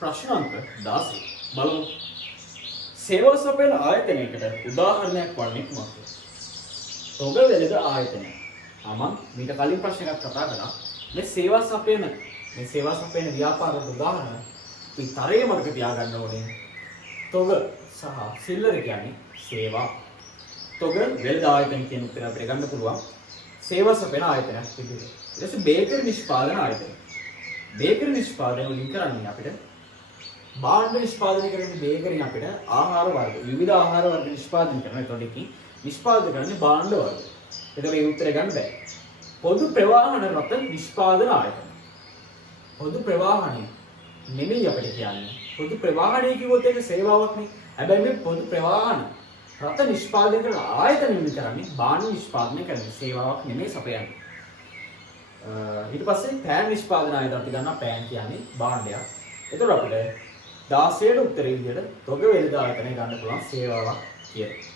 ප්‍රශ්න අංක 16 බලමු. සේවා සපයන ආයතනයකට උදාහරණයක් වන්නේ කුමක්ද? තොග වෙළඳ ආයතනය. මම මීට කලින් ප්‍රශ්නයක් කතා කළා. මේ සේවා සපයන ව්‍යාපාරවල උදාහරණ විතරේ මතක තියාගන්න ඕනේ. තොග සහ සිල්ලර කියන්නේ සේවා. තොග වෙළඳ ආයතන කියන උත්තර අපිට ගන්න පුළුවන්. සේවා සපයන ආයතනයක් විදිහට. ඊට පස්සේ බේකරි නිෂ්පාදන ආයතනය. බේකරි නිෂ්පාදනය වලින් කරන්නේ අපිට භාණ්ඩ නිෂ්පාදනය කරන්නේ බේකරින් අපිට ආහාර වර්ග විවිධ ආහාර වර්ග නිෂ්පාදනය කරනවා. ඒතකොට එකකින් නිෂ්පාදනය කරන්නේ භාණ්ඩ වර්ග. එතකොට මේ උත්තරය ගන්න බෑ. පොදු ප්‍රවාහන රථ නිෂ්පාදන ආයතන. පොදු ප්‍රවාහනය නෙමෙයි අපිට කියන්නේ. පොදු ප්‍රවාහනය කිව්වොත් ඒක සේවාවක් නේ. හැබැයි මේ පොදු ප්‍රවාහන රථ නිෂ්පාදනය කරන ආයතන කරන්නේ භාණ්ඩ නිෂ්පාදනය කරන සේවාවක් නෙමෙයි සපයන්නේ. ඊට පස්සේ පෑන් නිෂ්පාදන ආයතන අපි ගන්නවා. පෑන් කියන්නේ භාණ්ඩයක්. එතකොට අපිට 16ට උත්තරේ විදිහට තොග වෙළඳ ආයතනය ගන්න පුළුවන් සේවාවක් කියලා.